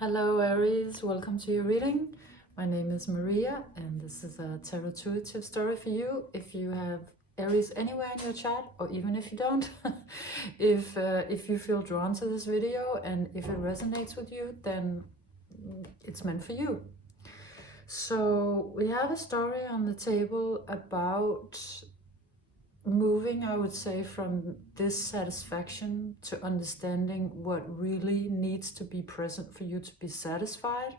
Hello Aries, welcome to your reading. My name is Maria and this is a tarot intuitive story for you. If you have Aries anywhere in your chart, or even if you don't, if you feel drawn to this video and if it resonates with you, then it's meant for you. So we have a story on the table about moving, I would say, from dissatisfaction to understanding what really needs to be present for you to be satisfied,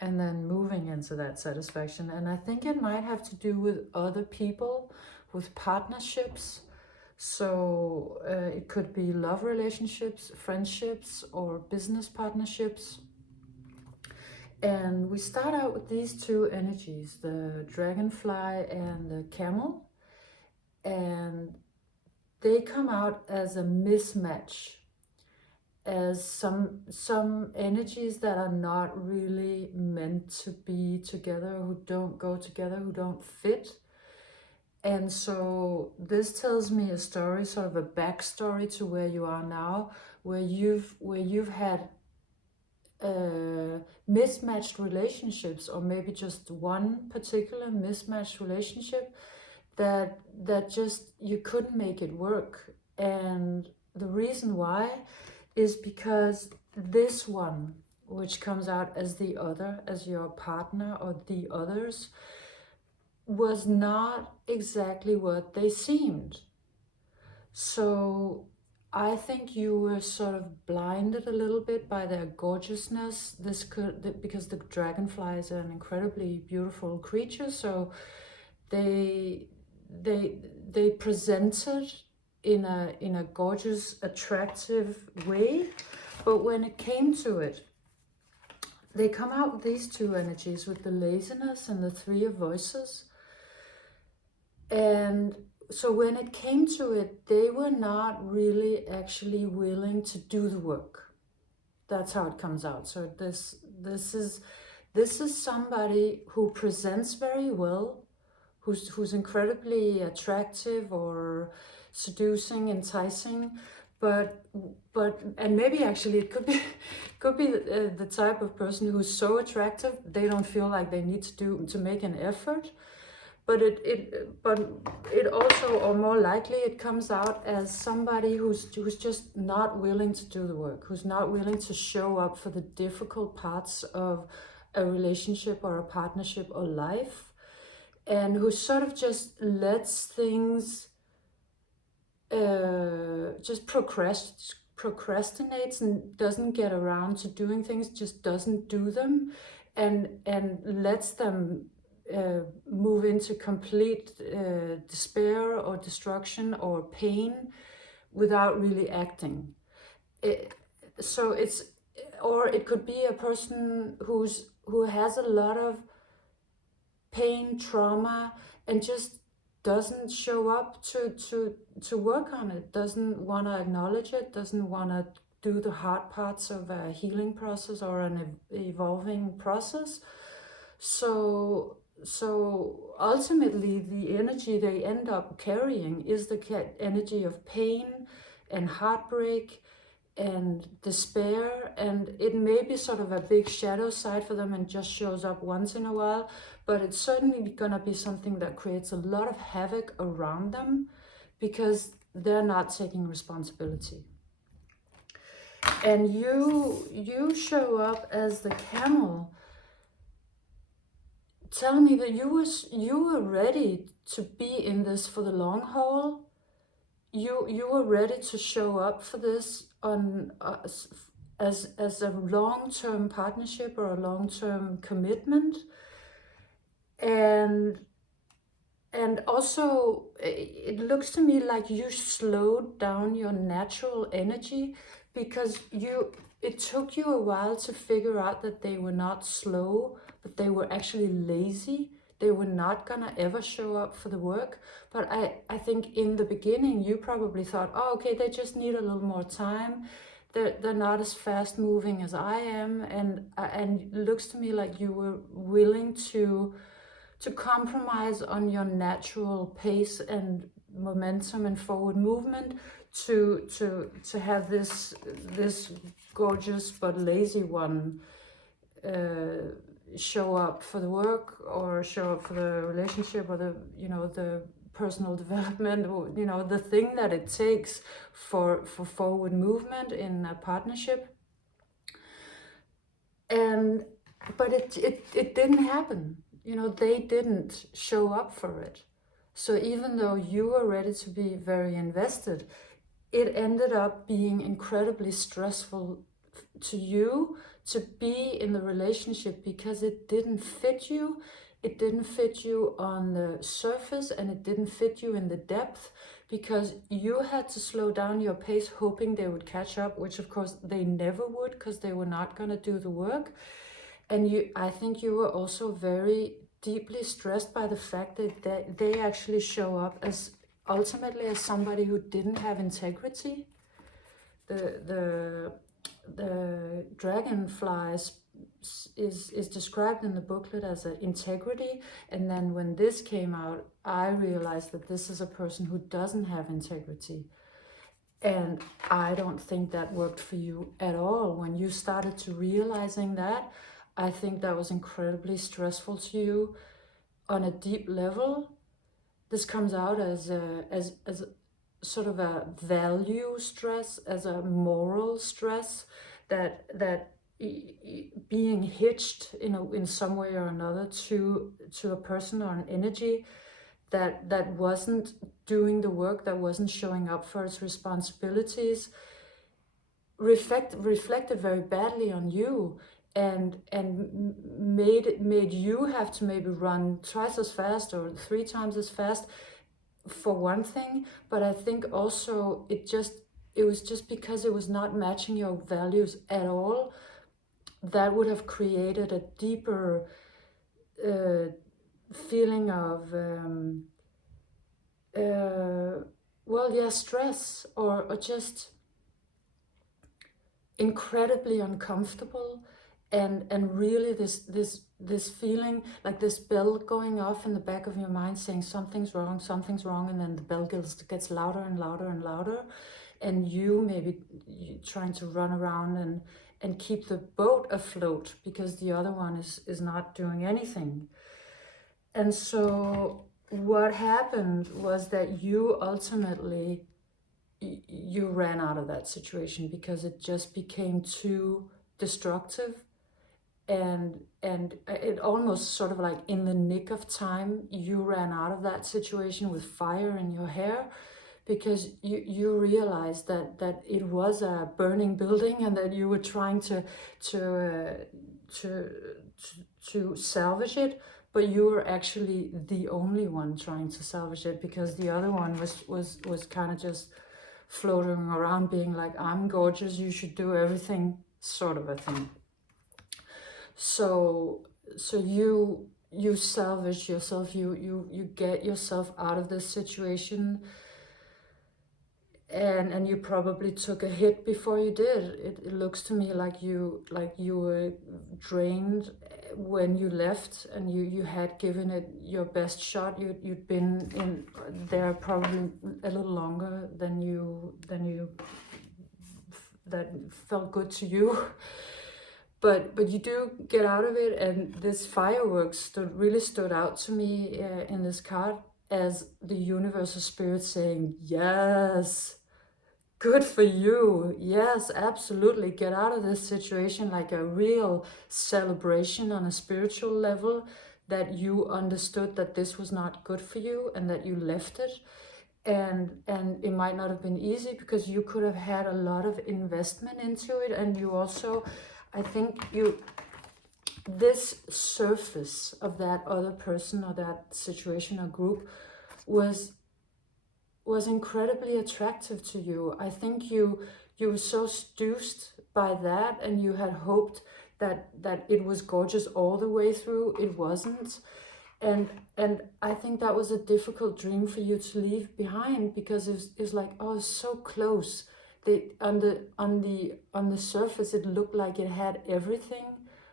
and then moving into that satisfaction. And I think it might have to do with other people, with partnerships. So it could be love relationships, friendships, or business partnerships. And we start out with these two energies, the dragonfly and the camel. And they come out as a mismatch, as some energies that are not really meant to be together, who don't go together, who don't fit. And so this tells me a story, sort of a backstory to where you are now, where you've had mismatched relationships, or maybe just one particular mismatched relationship that just you couldn't make it work. And the reason why is because this one, which comes out as the other, as your partner or the others, was not exactly what they seemed. So I think you were sort of blinded a little bit by their gorgeousness. This could, because the dragonfly is an incredibly beautiful creature, so they presented in a gorgeous, attractive way. But when it came to it, they come out with these two energies, with the laziness and the three of voices. And so when it came to it, they were not really actually willing to do the work. That's how it comes out. So this is somebody who presents very well, who's incredibly attractive or seducing, enticing, but and maybe actually it could be the type of person who's so attractive they don't feel like they need to make an effort. But it also, or more likely, it comes out as somebody who's just not willing to do the work, who's not willing to show up for the difficult parts of a relationship or a partnership or life, and who sort of just lets things just procrastinates and doesn't get around to doing things, just doesn't do them, and lets them move into complete despair or destruction or pain without really acting. So it's, or it could be a person who has a lot of pain, trauma, and just doesn't show up to work on it, doesn't want to acknowledge it, doesn't want to do the hard parts of a healing process or an evolving process. So ultimately the energy they end up carrying is the energy of pain and heartbreak and despair, and it may be sort of a big shadow side for them and just shows up once in a while, but it's certainly gonna be something that creates a lot of havoc around them because they're not taking responsibility. And you show up as the camel, telling me that you were ready to be in this for the long haul. You were ready to show up for this on as a long-term partnership or a long-term commitment, and also it looks to me like you slowed down your natural energy, because it took you a while to figure out that they were not slow, but they were actually lazy. They were not gonna ever show up for the work. But I think in the beginning you probably thought, oh, okay, they just need a little more time. They're not as fast moving as I am, and it looks to me like you were willing to compromise on your natural pace and momentum and forward movement to have this gorgeous but lazy one show up for the work, or show up for the relationship, or the, you know, the personal development, or, you know, the thing that it takes for forward movement in a partnership. But it didn't happen. You know, they didn't show up for it. So even though you were ready to be very invested, it ended up being incredibly stressful to you to be in the relationship, because it didn't fit you. It didn't fit you on the surface, and it didn't fit you in the depth, because you had to slow down your pace hoping they would catch up, which of course they never would, because they were not going to do the work. And I think you were also very deeply stressed by the fact that they actually show up as ultimately as somebody who didn't have integrity. The dragonfly is described in the booklet as an integrity, and then when this came out, I realized that this is a person who doesn't have integrity. And I don't think that worked for you at all. When you started to realizing that, I think that was incredibly stressful to you on a deep level. This comes out as sort of a value stress, as a moral stress, that being hitched in some way or another to a person or an energy that wasn't doing the work, that wasn't showing up for its responsibilities, reflected very badly on you, and made you have to maybe run twice as fast or 3 times as fast, for one thing. But I think also it was just because it was not matching your values at all, that would have created a deeper feeling of stress, or just incredibly uncomfortable, and really this feeling like this bell going off in the back of your mind saying something's wrong, and then the bell gets louder and louder and louder, and you maybe trying to run around and keep the boat afloat, because the other one is not doing anything. And so what happened was that you ultimately, you ran out of that situation, because it just became too destructive, and it almost sort of like in the nick of time, you ran out of that situation with fire in your hair, because you realized that it was a burning building, and that you were trying to salvage it, but you were actually the only one trying to salvage it, because the other one was kind of just floating around being like, I'm gorgeous, you should do everything, sort of a thing. So you salvage yourself, you get yourself out of this situation, and you probably took a hit before you did. It looks to me like you were drained when you left, and you had given it your best shot. You'd been in there probably a little longer than that felt good to you. But you do get out of it, and this fireworks really stood out to me in this card as the universal spirit saying, yes, good for you. Yes, absolutely. Get out of this situation, like a real celebration on a spiritual level, that you understood that this was not good for you, and that you left it. And it might not have been easy, because you could have had a lot of investment into it, and you also, I think this surface of that other person or that situation or group was incredibly attractive to you. I think you were so seduced by that, and you had hoped that it was gorgeous all the way through. It wasn't. And I think that was a difficult dream for you to leave behind, because it's like, oh, it's so close. On the surface, it looked like it had everything,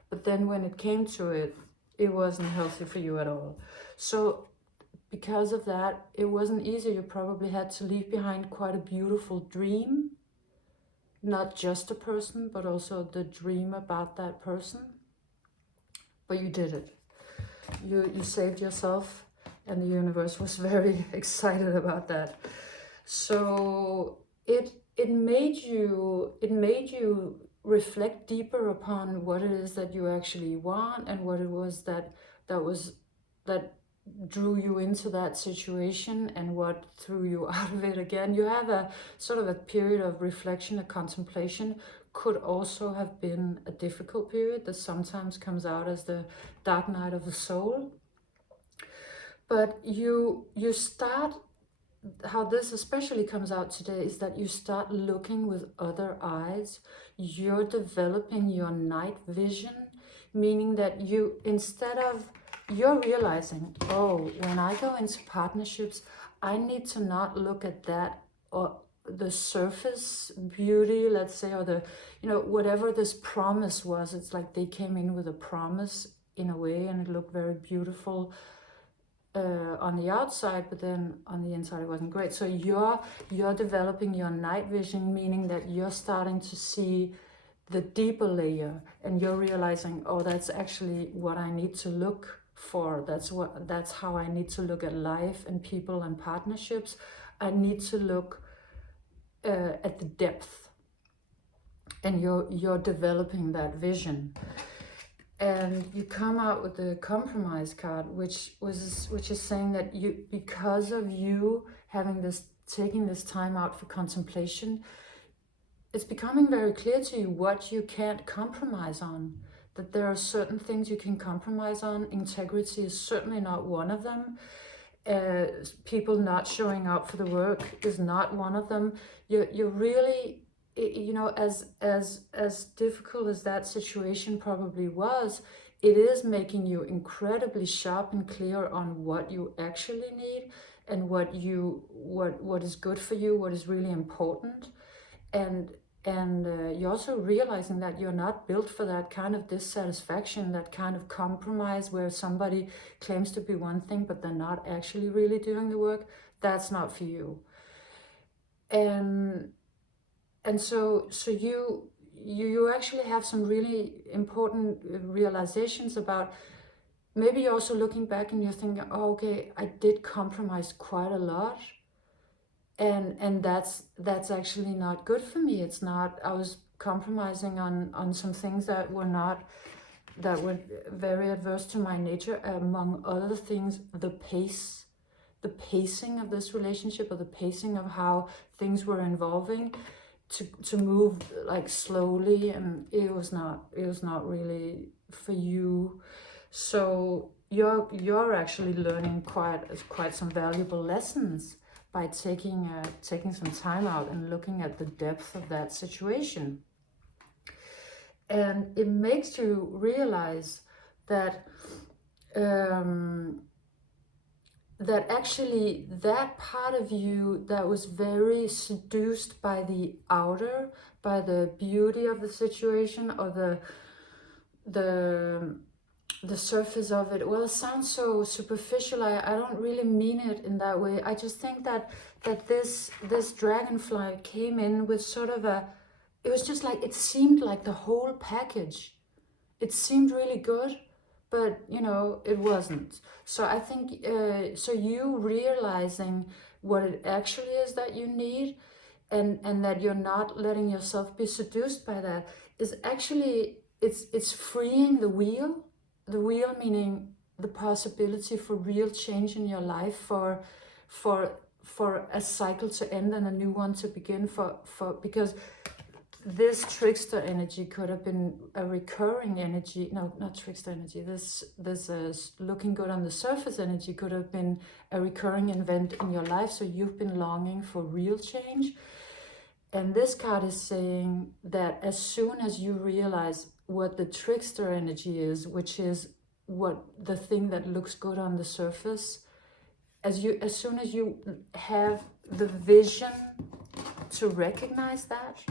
but then when it came to it, it wasn't healthy for you at all. So because of that, it wasn't easy. You probably had to leave behind quite a beautiful dream, not just a person, but also the dream about that person. But you did it. You saved yourself, and the universe was very excited about that. So it made you reflect deeper upon what it is that you actually want, and what it was that drew you into that situation, and what threw you out of it again. You have a sort of a period of reflection, a contemplation. Could also have been a difficult period that sometimes comes out as the dark night of the soul. But you start, how this especially comes out today, is that you start looking with other eyes. You're developing your night vision, meaning that you're realizing, oh, when I go into partnerships, I need to not look at that, or the surface beauty, let's say, or the, whatever this promise was. It's like they came in with a promise in a way, and it looked very beautiful on the outside, but then on the inside it wasn't great. So you're developing your night vision, meaning that you're starting to see the deeper layer, and you're realizing, oh, that's actually what I need to look for. That's how I need to look at life and people and partnerships. I need to look at the depth, and you're developing that vision. And you come out with the compromise card, which is saying that because of you taking this time out for contemplation, it's becoming very clear to you what you can't compromise on. That there are certain things you can compromise on. Integrity is certainly not one of them. People not showing up for the work is not one of them. You're really, as difficult as that situation probably was, it is making you incredibly sharp and clear on what you actually need, and what is good for you, what is really important. And you're also realizing that you're not built for that kind of dissatisfaction, that kind of compromise where somebody claims to be one thing but they're not actually really doing the work. That's not for you. And so you actually have some really important realizations about, maybe you're also looking back and you're thinking, oh, okay, I did compromise quite a lot. And that's actually not good for me. It's not, I was compromising on some things that were very adverse to my nature. Among other things, the pacing of this relationship, or the pacing of how things were evolving, to move like slowly, and it was not really for you. So you're actually learning quite some valuable lessons by taking some time out and looking at the depth of that situation. And it makes you realize that that actually that part of you that was very seduced by the outer, by the beauty of the situation, or the surface of it. Well, it sounds so superficial. I don't really mean it in that way. I just think that this dragonfly came in with sort of it was just like, it seemed like the whole package. It seemed really good, but it wasn't. So I think so you realizing what it actually is that you need, and that you're not letting yourself be seduced by that, is actually, it's freeing the wheel. The wheel meaning the possibility for real change in your life, for a cycle to end and a new one to begin, because this trickster energy could have been a recurring energy. No, not trickster energy. This looking good on the surface energy could have been a recurring event in your life. So you've been longing for real change. And this card is saying that as soon as you realize what the trickster energy is, which is what the thing that looks good on the surface, as soon as you have the vision to recognize that,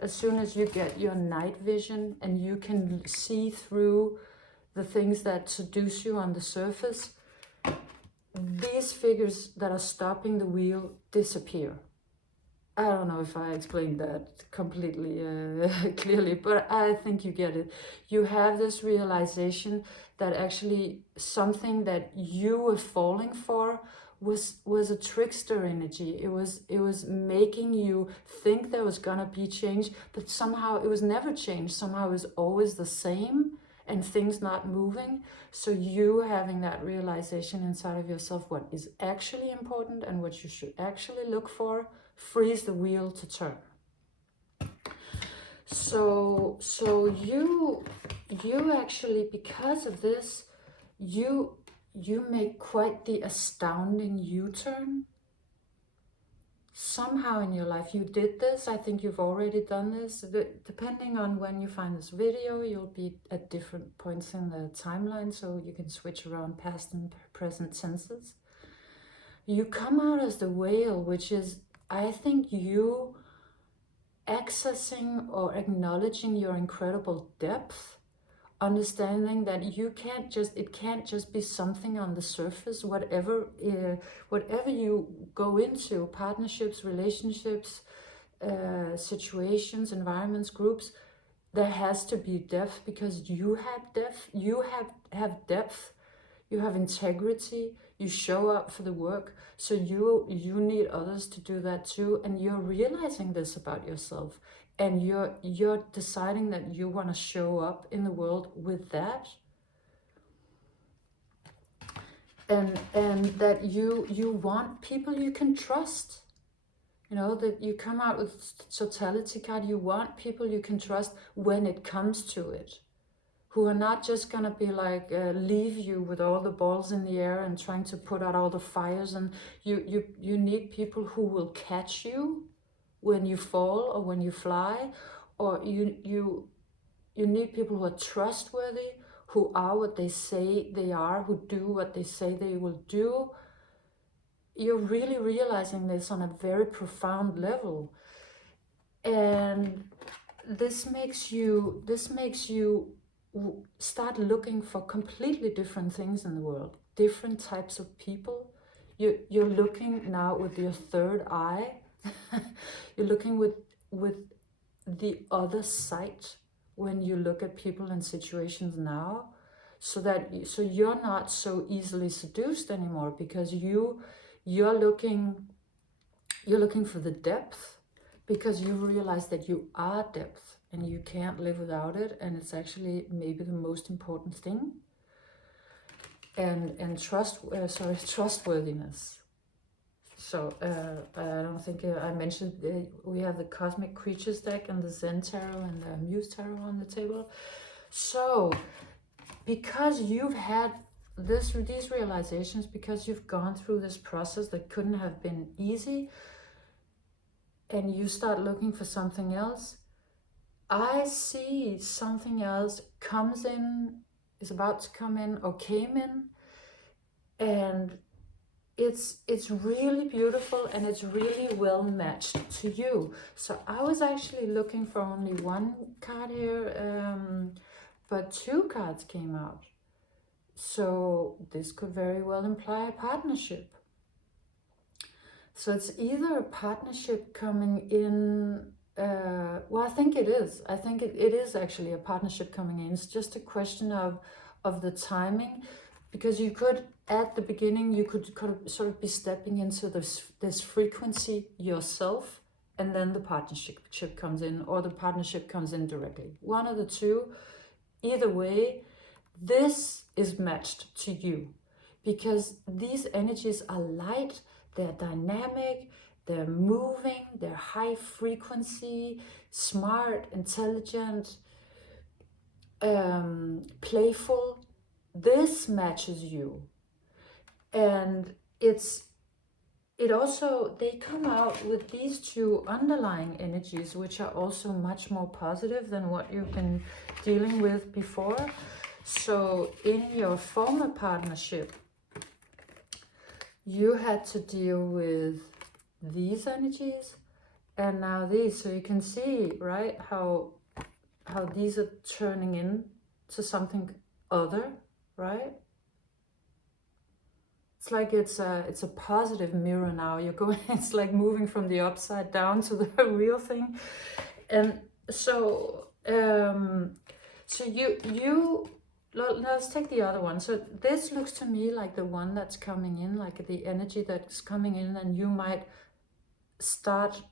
as soon as you get your night vision and you can see through the things that seduce you on the surface, these figures that are stopping the wheel disappear. I don't know if I explained that completely clearly, but I think you get it. You have this realization that actually something that you were falling for was a trickster energy. It was making you think there was gonna be change, but somehow it was never changed. Somehow it was always the same and things not moving. So you having that realization inside of yourself, what is actually important and what you should actually look for, frees the wheel to turn. So you actually, because of this, you make quite the astounding U-turn. Somehow in your life you did this. I think you've already done this. Depending on when you find this video, you'll be at different points in the timeline, so you can switch around past and present tenses. You come out as the whale, which is, I think, you accessing or acknowledging your incredible depth, understanding that it can't just be something on the surface. Whatever you go into, partnerships, relationships, situations, environments, groups, there has to be depth, because you have depth. You have depth. You have integrity. You show up for the work. So you need others to do that too. And you're realizing this about yourself. And you're deciding that you want to show up in the world with that. And that you want people you can trust. You know, that you come out with totality card. You want people you can trust when it comes to it, who are not just gonna be like leave you with all the balls in the air and trying to put out all the fires. And you need people who will catch you when you fall or when you fly, or you need people who are trustworthy, who are what they say they are, who do what they say they will do. You're really realizing this on a very profound level, and this makes you start looking for completely different things in the world, different types of people. You're looking now with your third eye. You're looking with the other sight when you look at people and situations now, so you're not so easily seduced anymore, because you're looking for the depth, because you realize that you are depth and you can't live without it, and it's actually maybe the most important thing. And trustworthiness. So I don't think I mentioned we have the Cosmic Creatures deck and the Zen Tarot and the Muse Tarot on the table. So because you've had these realizations, because you've gone through this process that couldn't have been easy, and you start looking for something else, I see something else comes in, is about to come in, or came in, and it's really beautiful, and it's really well matched to you. So I was actually looking for only one card here, but two cards came out. So this could very well imply a partnership. So it's either a partnership coming in, well, I think it is. I think it is actually a partnership coming in. It's just a question of the timing, because you could, at the beginning, you could sort of be stepping into this frequency yourself, and then the partnership comes in, or the partnership comes in directly. One of the two. Either way, this is matched to you, because these energies are light, they're dynamic, they're moving, they're high frequency, smart, intelligent, playful. This matches you. And it also, they come out with these two underlying energies, which are also much more positive than what you've been dealing with before. So in your former partnership, you had to deal with these energies, and now these. So you can see, right, how these are turning into something other, right? It's like it's a positive mirror now. You're going, it's like moving from the upside down to the real thing. And so let's take the other one. So this looks to me like the one that's coming in, like the energy that's coming in, and you might start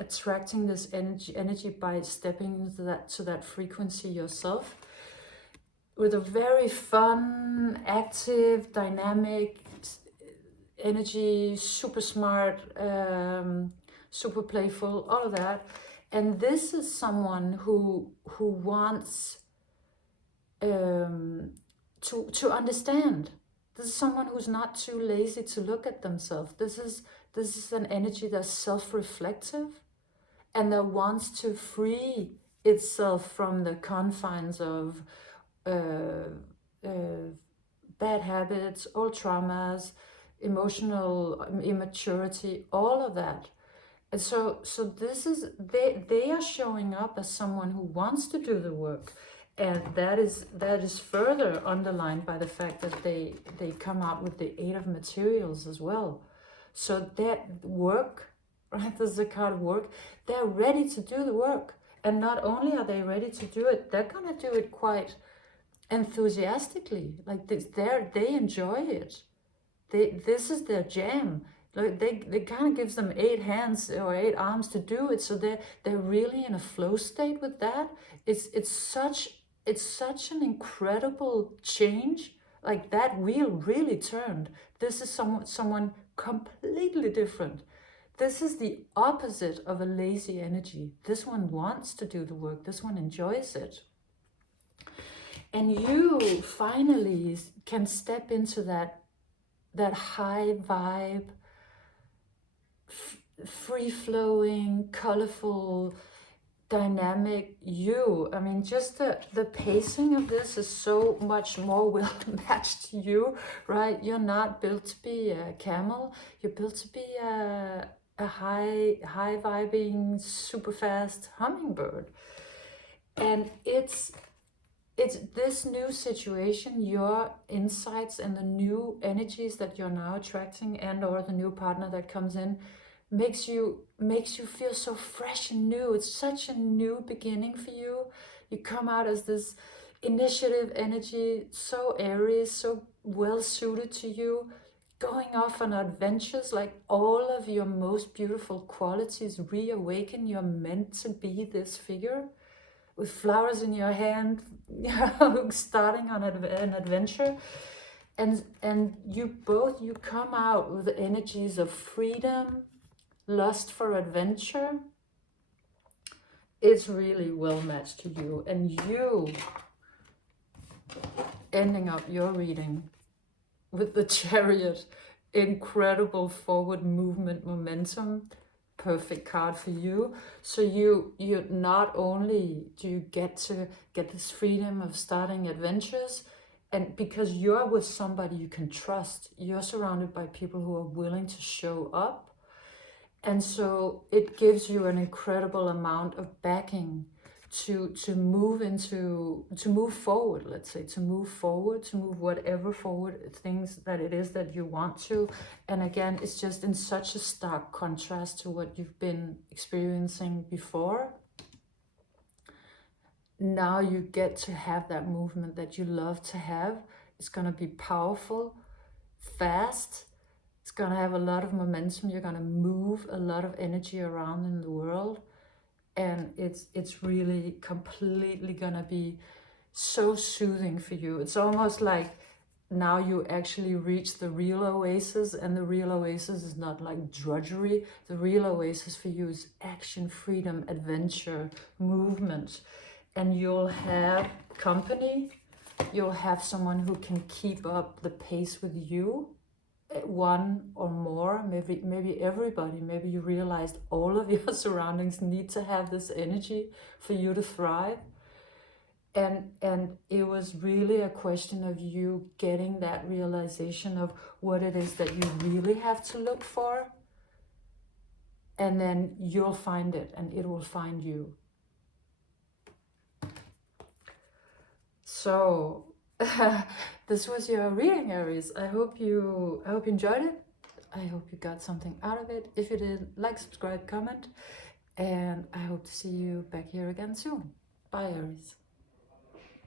attracting this energy by stepping into that frequency yourself, with a very fun, active, dynamic energy, super smart, super playful, all of that. And this is someone who wants to understand. This is someone who's not too lazy to look at themselves. This is an energy that's self-reflective and that wants to free itself from the confines of bad habits, old traumas, emotional immaturity, all of that. And so this is, they are showing up as someone who wants to do the work. And that is further underlined by the fact that they come out with the 8 of materials as well. So that work, right, this is a card of work, they're ready to do the work. And not only are they ready to do it, they're gonna do it quite enthusiastically. Like they enjoy it. This is their jam. They kind of gives them 8 hands or 8 arms to do it. So they're really in a flow state with that. It's such an incredible change. Like that wheel really turned. This is someone completely different. This is the opposite of a lazy energy. This one wants to do the work. This one enjoys it. And you finally can step into that high vibe, free-flowing, colorful, dynamic you. I mean, just the pacing of this is so much more well matched to you, right? You're not built to be a camel. You're built to be a high vibing, super fast hummingbird. And it's this new situation, your insights and the new energies that you're now attracting, and or the new partner that comes in, makes you feel so fresh and new. It's such a new beginning for you. You come out as this initiative energy, so Aries, so well suited to you, going off on adventures. Like all of your most beautiful qualities reawaken. You're meant to be this figure with flowers in your hand, starting on an adventure. And you come out with energies of freedom, lust for adventure. It's really well matched to you. And you ending up your reading with the Chariot, incredible forward movement, momentum, perfect card for you. So you not only do you get to get this freedom of starting adventures, and because you're with somebody you can trust, you're surrounded by people who are willing to show up. And so it gives you an incredible amount of backing to move forward, let's say, to move whatever forward things that it is that you want to. And again, it's just in such a stark contrast to what you've been experiencing before. Now you get to have that movement that you love to have. It's going to be powerful, fast. It's going to have a lot of momentum. You're going to move a lot of energy around in the world. And it's really completely going to be so soothing for you. It's almost like now you actually reach the real oasis, and the real oasis is not like drudgery. The real oasis for you is action, freedom, adventure, movement. And you'll have company. You'll have someone who can keep up the pace with you. One or more, maybe everybody. Maybe you realized all of your surroundings need to have this energy for you to thrive. And it was really a question of you getting that realization of what it is that you really have to look for. And then you'll find it, and it will find you. So This was your reading, Aries. I hope you enjoyed it. I hope you got something out of it. If you did, like, subscribe, comment, and I hope to see you back here again soon. Bye, Aries.